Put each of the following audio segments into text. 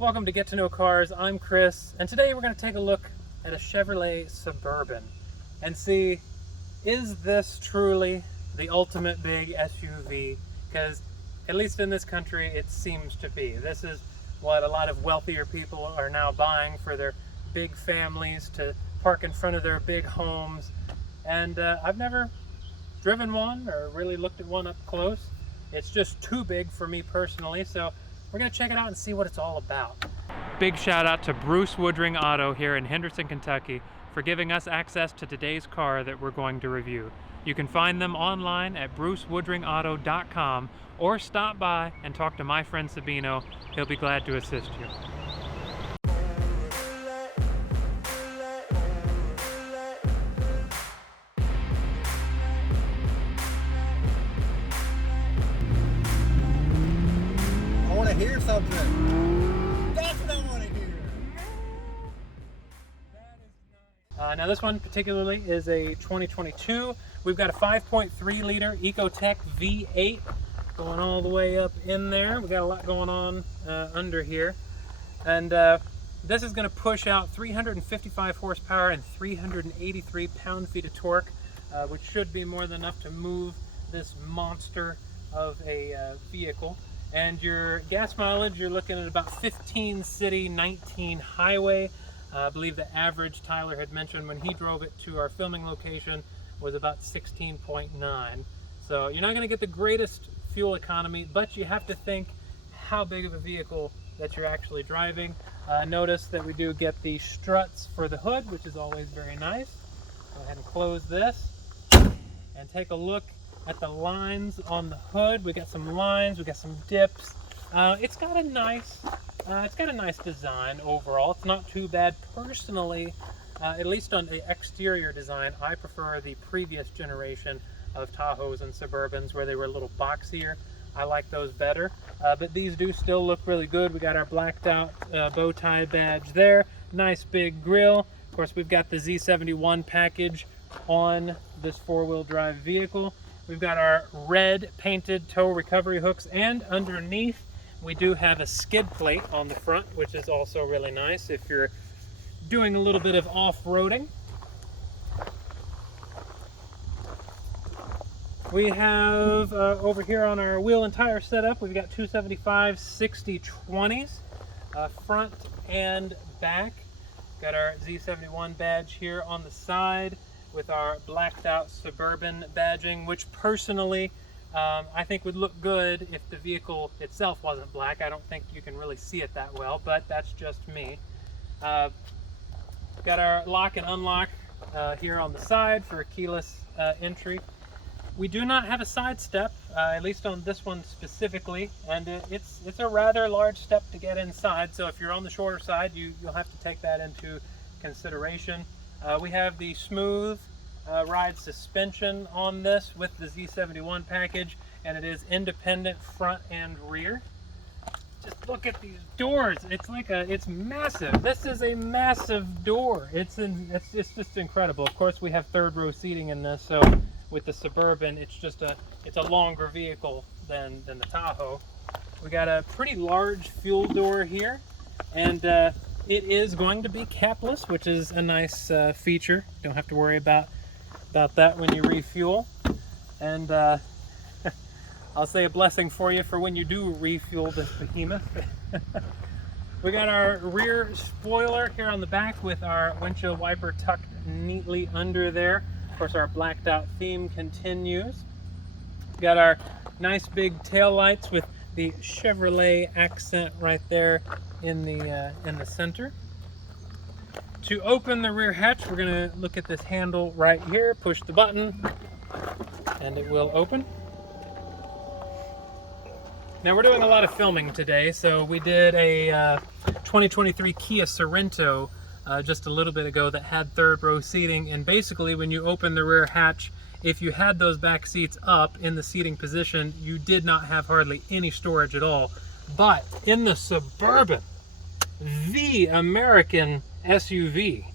Welcome to Get to Know Cars. I'm Chris, and today we're going to take a look at a Chevrolet Suburban and see, is this truly the ultimate big SUV? Because at least in this country it seems to be. This is what a lot of wealthier people are now buying for their big families to park in front of their big homes. And I've never driven one or really looked at one up close. It's just too big for me personally, so we're going to check it out and see what it's all about. Big shout out to Bruce Woodring Auto here in Henderson, Kentucky for giving us access to today's car that we're going to review. You can find them online at brucewoodringauto.com or stop by and talk to my friend Sabino. He'll be glad to assist you. Hear something. That's what I want to hear. Now this one particularly is a 2022. We've got a 5.3 liter Ecotec V8 going all the way up in there. We got a lot going on under here, and this is going to push out 355 horsepower and 383 pound-feet of torque, which should be more than enough to move this monster of a vehicle. And your gas mileage, you're looking at about 15 city, 19 highway. I believe the average Tyler had mentioned when he drove it to our filming location was about 16.9. So you're not going to get the greatest fuel economy, but you have to think how big of a vehicle that you're actually driving. Notice that we do get the struts for the hood, which is always very nice. Go ahead and close this and take a look at the lines on the hood. We got some lines, we got some dips. It's got a nice design overall. It's not too bad. Personally, at least on the exterior design, I prefer the previous generation of Tahoes and Suburbans where they were a little boxier. I like those better, but these do still look really good. We got our blacked out bow tie badge there. Nice big grille. Of course, we've got the Z71 package on this four-wheel drive vehicle. We've got our red painted tow recovery hooks, and underneath we do have a skid plate on the front, which is also really nice if you're doing a little bit of off-roading. We have over here on our wheel and tire setup, we've got 275 60/20s, front and back. Got our Z71 badge here on the side with our blacked out Suburban badging, which personally I think would look good if the vehicle itself wasn't black. I don't think you can really see it that well, but that's just me. Got our lock and unlock here on the side for a keyless entry. We do not have a side step, at least on this one specifically, and it's a rather large step to get inside, so if you're on the shorter side, you'll have to take that into consideration. We have the smooth ride suspension on this with the Z71 package, and it is independent front and rear. Just look at these doors. It's massive. This is a massive door. It's just incredible. Of course, we have third row seating in this, so with the Suburban, it's a longer vehicle than the Tahoe. We got a pretty large fuel door here, and it is going to be capless, which is a nice feature. Don't have to worry about that when you refuel. And I'll say a blessing for you for when you do refuel this behemoth. We got our rear spoiler here on the back with our windshield wiper tucked neatly under there. Of course, our blacked out theme continues. Got our nice big tail lights with the Chevrolet accent right there in the center. To open the rear hatch, we're going to look at this handle right here, push the button, and it will open. Now we're doing a lot of filming today, so we did a 2023 Kia Sorento just a little bit ago that had third row seating, and basically when you open the rear hatch, if you had those back seats up in the seating position, you did not have hardly any storage at all. But in the Suburban, the American SUV,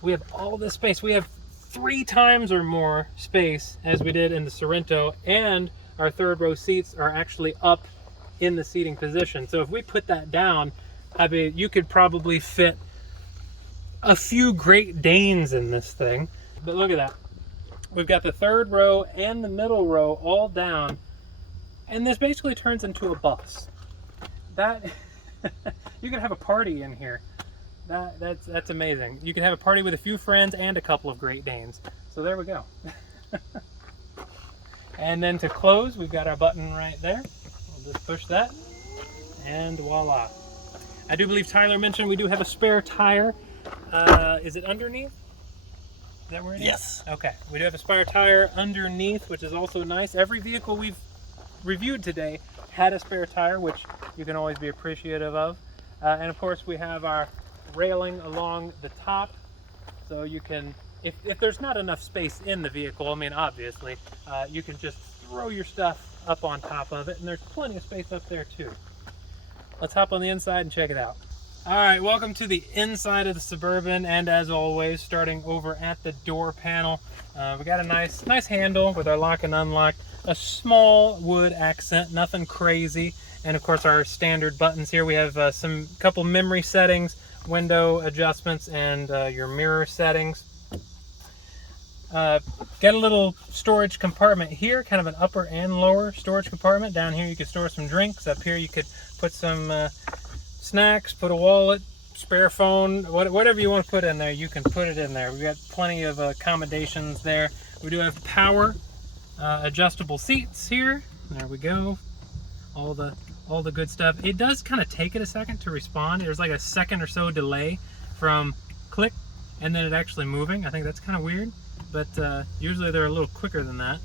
we have all this space. We have 3 times or more space as we did in the Sorento, and our third row seats are actually up in the seating position. So if we put that down, I mean, you could probably fit a few Great Danes in this thing. But look at that. We've got the third row and the middle row all down. And this basically turns into a bus. That, you could have a party in here. That's amazing. You can have a party with a few friends and a couple of Great Danes. So there we go. And then to close, we've got our button right there. We'll just push that, and voila. I do believe Tyler mentioned we do have a spare tire. Is it underneath? Is that where it is? Yes. Okay, we do have a spare tire underneath, which is also nice. Every vehicle we've reviewed today had a spare tire, which you can always be appreciative of. And of course, we have our railing along the top, so you can, if there's not enough space in the vehicle, I mean, obviously, you can just throw your stuff up on top of it, and there's plenty of space up there too. Let's hop on the inside and check it out. All right, welcome to the inside of the Suburban, and as always, starting over at the door panel, we got a nice handle with our lock and unlock, a small wood accent, nothing crazy, and of course our standard buttons here. We have couple memory settings, window adjustments, and your mirror settings. Get a little storage compartment here, kind of an upper and lower storage compartment. Down here you could store some drinks. Up here you could put some snacks, put a wallet, spare phone, whatever you want to put in there, you can put it in there. We've got plenty of accommodations there. We do have power adjustable seats here. There we go. All the good stuff. It does kind of take it a second to respond. There's like a second or so delay from click and then it actually moving. I think that's kind of weird, but usually they're a little quicker than that.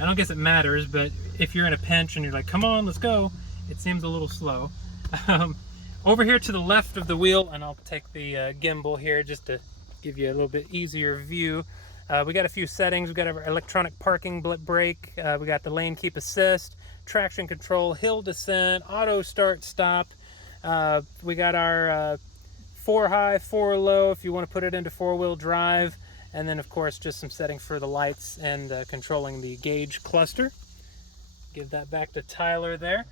I don't guess it matters, but if you're in a pinch and you're like, come on, let's go, it seems a little slow. Over here to the left of the wheel, and I'll take the gimbal here just to give you a little bit easier view. We got a few settings. We got our electronic parking brake. We got the lane keep assist, traction control, hill descent, auto start stop. We got our 4 high, 4 low if you want to put it into 4-wheel drive. And then of course just some settings for the lights and controlling the gauge cluster. Give that back to Tyler there.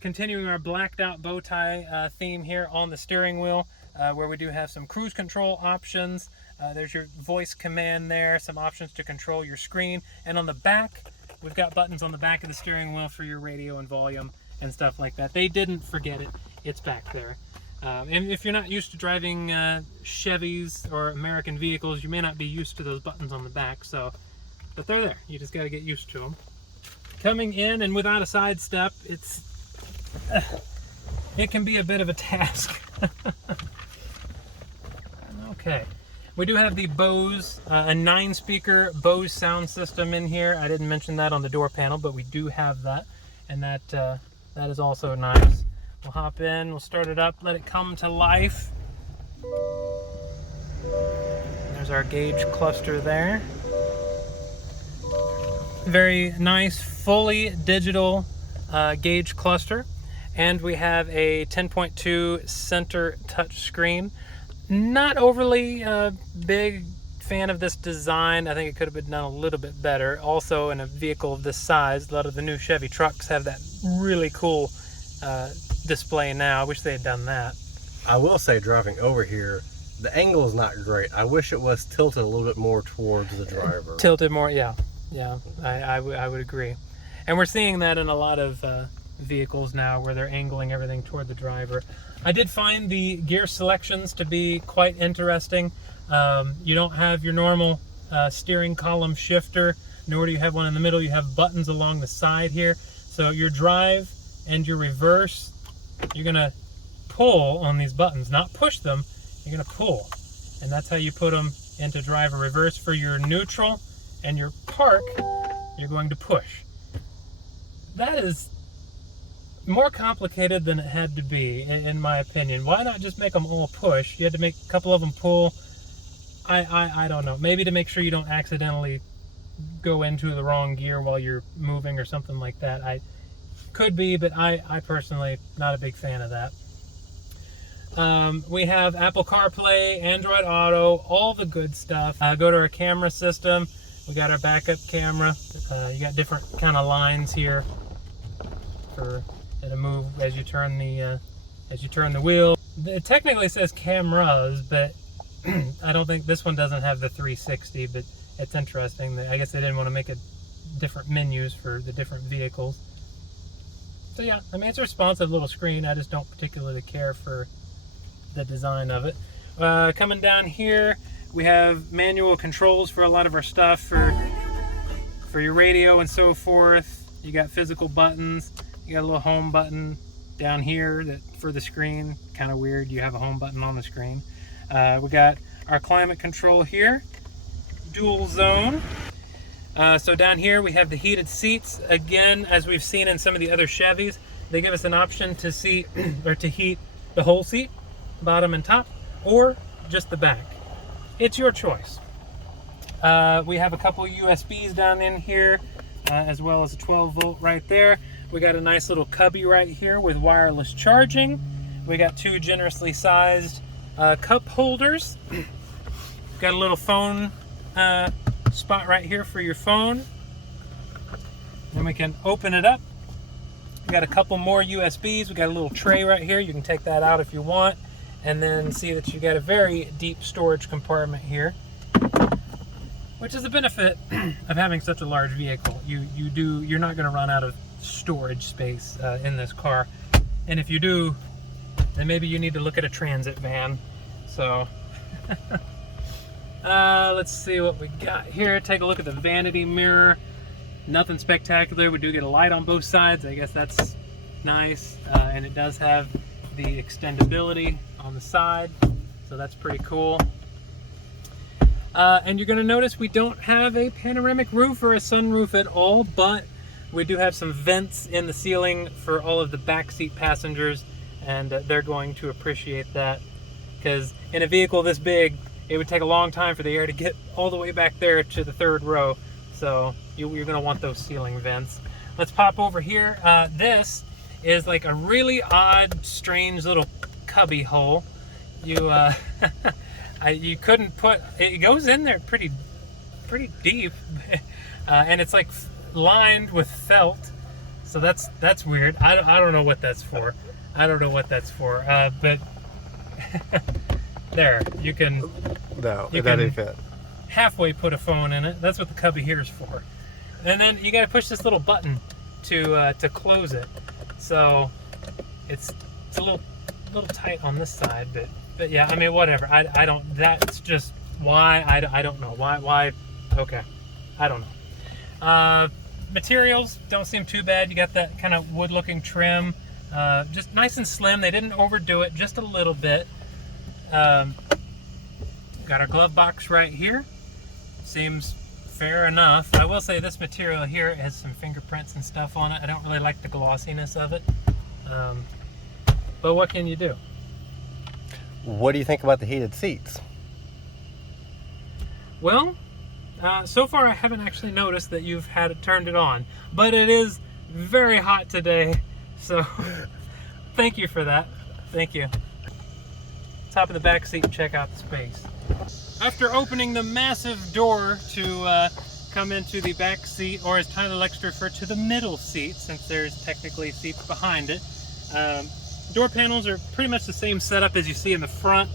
Continuing our blacked out bow tie theme here on the steering wheel, where we do have some cruise control options. There's your voice command there, some options to control your screen. And on the back, we've got buttons on the back of the steering wheel for your radio and volume and stuff like that. They didn't forget it. It's back there. And if you're not used to driving Chevys or American vehicles, you may not be used to those buttons on the back, but they're there. You just got to get used to them. Coming in and without a side step, it can be a bit of a task. Okay, we do have the Bose, a 9-speaker Bose sound system in here. I didn't mention that on the door panel, but we do have that, and that is also nice. We'll hop in, we'll start it up, let it come to life. There's our gauge cluster there. Very nice, fully digital gauge cluster. And we have a 10.2 center touch screen. Not overly big fan of this design. I think it could have been done a little bit better. Also, in a vehicle of this size, a lot of the new Chevy trucks have that really cool display now. I wish they had done that. I will say, driving over here, the angle is not great. I wish it was tilted a little bit more towards the driver. Tilted more, yeah. I would agree. And we're seeing that in a lot of vehicles now, where they're angling everything toward the driver. I did find the gear selections to be quite interesting. You don't have your normal steering column shifter, nor do you have one in the middle. You have buttons along the side here. So your drive and your reverse, you're gonna pull on these buttons, not push them. You're gonna pull, and that's how you put them into drive or reverse. For your neutral and your park, you're going to push. That is more complicated than it had to be, in my opinion. Why not just make them all push? You had to make a couple of them pull. I don't know. Maybe to make sure you don't accidentally go into the wrong gear while you're moving or something like that. Could be, but I personally not a big fan of that. We have Apple CarPlay, Android Auto, all the good stuff. Go to our camera system. We got our backup camera. You got different kind of lines here for it to move as you turn the as you turn the wheel. It technically says cameras, but I don't think this one doesn't have the 360, but it's interesting. I guess they didn't want to make different menus for the different vehicles. So yeah, I mean, it's a responsive little screen. I just don't particularly care for the design of it. Coming down here, we have manual controls for a lot of our stuff, for your radio and so forth. You got physical buttons. You got a little home button down here for the screen. Kind of weird, you have a home button on the screen. We got our climate control here, dual zone. So down here we have the heated seats. Again, as we've seen in some of the other Chevys, they give us an option to seat or to heat the whole seat, bottom and top, or just the back. It's your choice. We have a couple USBs down in here, as well as a 12 volt right there. We got a nice little cubby right here with wireless charging. We got two generously sized cup holders. Got a little phone spot right here for your phone. Then we can open it up. We got a couple more USBs. We got a little tray right here. You can take that out if you want. And then see that you got a very deep storage compartment here, which is a benefit of having such a large vehicle. You're not going to run out of storage space in this car. And if you do, then maybe you need to look at a transit van. So let's see what we got here. Take a look at the vanity mirror. Nothing spectacular. We do get a light on both sides. I guess that's nice. And it does have the extendability on the side, so that's pretty cool. And you're going to notice we don't have a panoramic roof or a sunroof at all, but we do have some vents in the ceiling for all of the backseat passengers, and they're going to appreciate that, because in a vehicle this big, it would take a long time for the air to get all the way back there to the third row. So you're going to want those ceiling vents. Let's pop over here. This is like a really odd, strange little cubby hole. You couldn't put it. Goes in there pretty deep, and it's like lined with felt. So that's weird. I don't know what that's for. I don't know what that's for. But there, you can. No, you that can didn't fit. halfway put a phone in it. That's what the cubby here is for. And then you got to push this little button to close it. So it's a little tight on this side, but yeah, I mean, whatever. I don't. That's just why I don't know why. Okay, I don't know. Materials don't seem too bad. You got that kind of wood-looking trim, just nice and slim. They didn't overdo it, just a little bit. Got our glove box right here. Seems fair enough. I will say this material here has some fingerprints and stuff on it. I don't really like the glossiness of it, but what can you do? What do you think about the heated seats? Well, so far I haven't actually noticed that you've turned it on, but it is very hot today, so thank you for that. Thank you. Top of the back seat, check out the space. After opening the massive door to come into the back seat, or as Tyler likes to refer to, the middle seat, since there's technically seats behind it. Door panels are pretty much the same setup as you see in the front.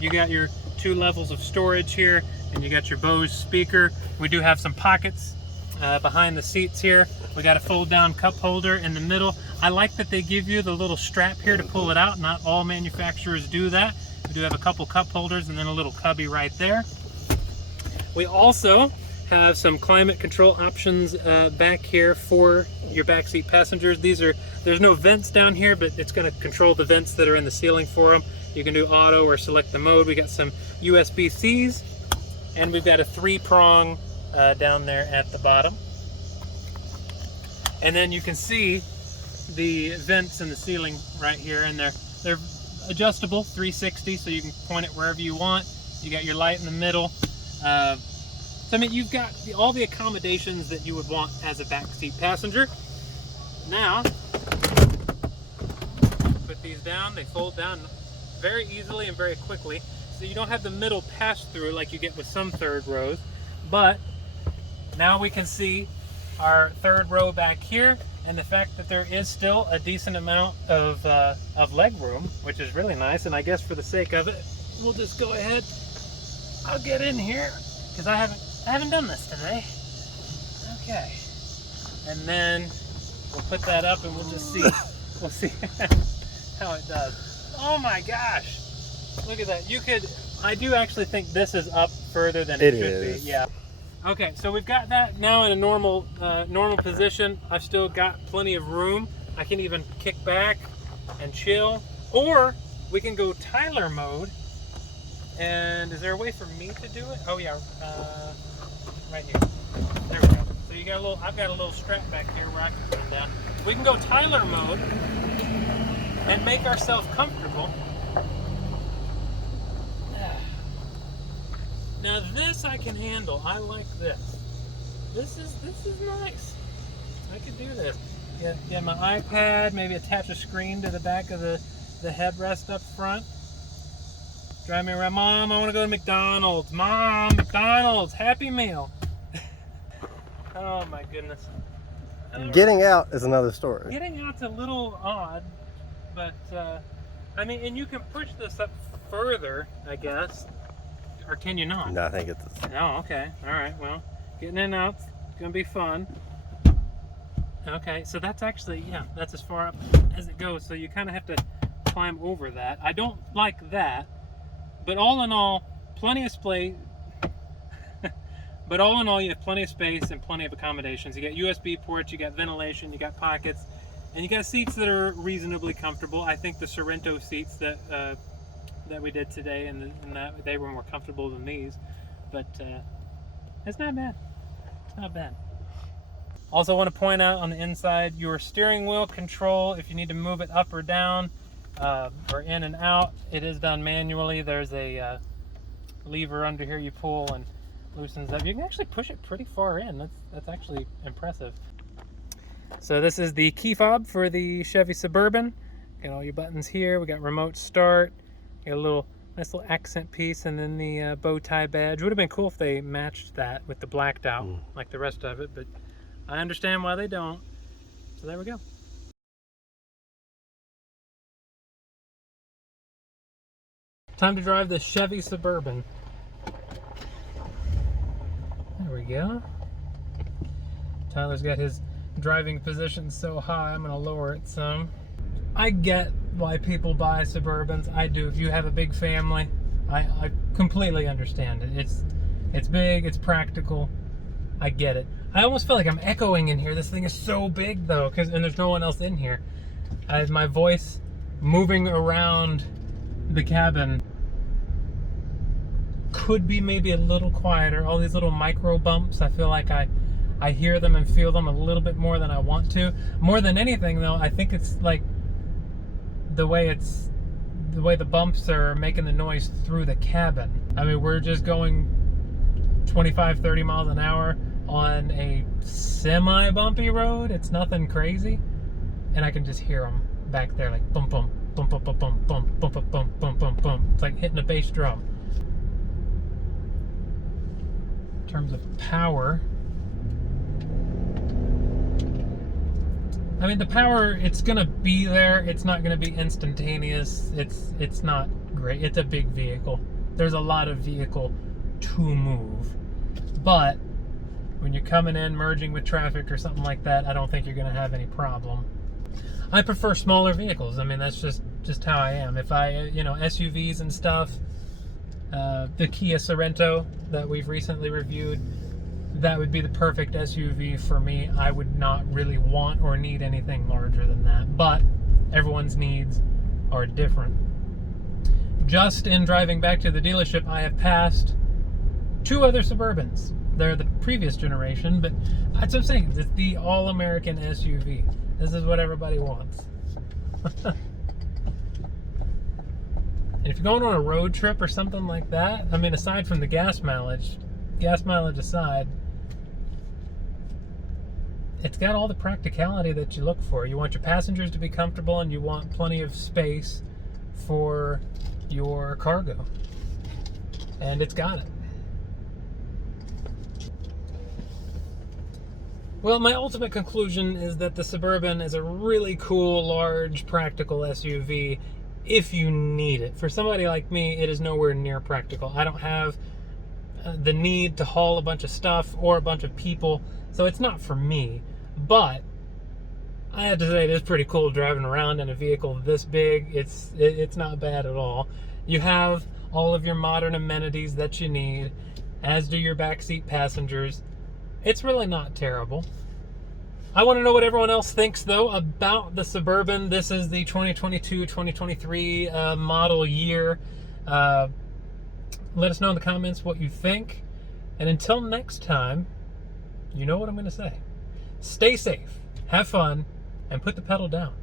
You got your 2 levels of storage here, and you got your Bose speaker. We do have some pockets behind the seats here. We got a fold down cup holder in the middle. I like that they give you the little strap here to pull it out. Not all manufacturers do that. We do have a couple cup holders and then a little cubby right there. We also have some climate control options back here for your backseat passengers. There's no vents down here, but it's going to control the vents that are in the ceiling for them. You can do auto or select the mode. We got some USB-Cs, and we've got a 3-prong down there at the bottom. And then you can see the vents in the ceiling right here, and they're adjustable 360, so you can point it wherever you want. You got your light in the middle. So I mean, you've got all the accommodations that you would want as a backseat passenger. Now, put these down. They fold down very easily and very quickly, so you don't have the middle pass through like you get with some third rows. But now we can see our third row back here. and the fact that there is still a decent amount of leg room, which is really nice. And I guess for the sake of it, we'll just go ahead. I'll get in here because I haven't done this today. Okay, and then we'll put that up and we'll just see. We'll see how it does. Oh my gosh! Look at that. I do actually think this is up further than it should be. Yeah. Okay, so we've got that now in a normal position. I've still got plenty of room. I can even kick back and chill, or we can go Tyler mode. And is there a way for me to do it? Oh yeah, right here. There we go. So you got a little. I've got a little strap back here where I can put them down. We can go Tyler mode and make ourselves comfortable. Now this I can handle. I like this. This is nice. I could do this. Get my iPad, maybe attach a screen to the back of the headrest up front. Drive me around. Mom, I want to go to McDonald's. Mom, McDonald's, Happy Meal. Oh my goodness. Getting out is another story. Getting out's a little odd, but I mean, and you can push this up further, I guess. Or can you not? No, I think it's... Oh, okay. All right. Well, getting in and out's going to be fun. Okay, so that's actually, yeah, that's as far up as it goes. So you kind of have to climb over that. I don't like that. But all in all, plenty of space. But all in all, you have plenty of space and plenty of accommodations. You got USB ports, you got ventilation, you got pockets, and you got seats that are reasonably comfortable. I think the Sorrento seats that we did today, and that they were more comfortable than these, but it's not bad. It's not bad. Also, want to point out on the inside, your steering wheel control, if you need to move it up or down or in and out, it is done manually. There's a lever under here you pull and loosens up. You can actually push it pretty far in. That's actually impressive. So this is the key fob for the Chevy Suburban. Got all your buttons here. We got remote start. Got a nice little accent piece, and then the bow tie badge. Would have been cool if they matched that with the blacked out like the rest of it, but I understand why they don't. So there we go. Time to drive the Chevy Suburban. There we go. Tyler's got his driving position so high, I'm going to lower it some. I get why people buy Suburbans. I do. If you have a big family, I completely understand it. It's big, it's practical. I get it. I almost feel like I'm echoing in here. This thing is so big though, and there's no one else in here. I have my voice moving around the cabin. Could be maybe a little quieter. All these little micro bumps, I feel like I hear them and feel them a little bit more than I want to. More than anything though, I think it's like the way the bumps are making the noise through the cabin. I mean, we're just going 25, 30 miles an hour on a semi-bumpy road. It's nothing crazy. And I can just hear them back there like bum bum, bum bum bum bum bum bum bum bum bum bum bum. It's like hitting a bass drum. In terms of power, I mean, the power, it's gonna be there. It's not gonna be instantaneous. It's not great. It's a big vehicle. There's a lot of vehicle to move. But when you're coming in, merging with traffic or something like that, I don't think you're gonna have any problem. I prefer smaller vehicles. I mean, that's just how I am. If SUVs and stuff, the Kia Sorrento that we've recently reviewed, that would be the perfect SUV for me. I would not really want or need anything larger than that, but everyone's needs are different. Just in driving back to the dealership, I have passed 2 other Suburbans. They're the previous generation, but that's what I'm saying. It's the all-American SUV. This is what everybody wants. And if you're going on a road trip or something like that, I mean, aside from the gas mileage aside, it's got all the practicality that you look for. You want your passengers to be comfortable, and you want plenty of space for your cargo. And it's got it. Well, my ultimate conclusion is that the Suburban is a really cool, large, practical SUV if you need it. For somebody like me, it is nowhere near practical. I don't have the need to haul a bunch of stuff or a bunch of people, so it's not for me. But I have to say, it is pretty cool driving around in a vehicle this big. It's not bad at all. You have all of your modern amenities that you need, as do your backseat passengers. It's really not terrible. I want to know what everyone else thinks, though, about the Suburban. This is the 2022-2023 model year. Let us know in the comments what you think. And until next time, you know what I'm going to say. Stay safe, have fun, and put the pedal down.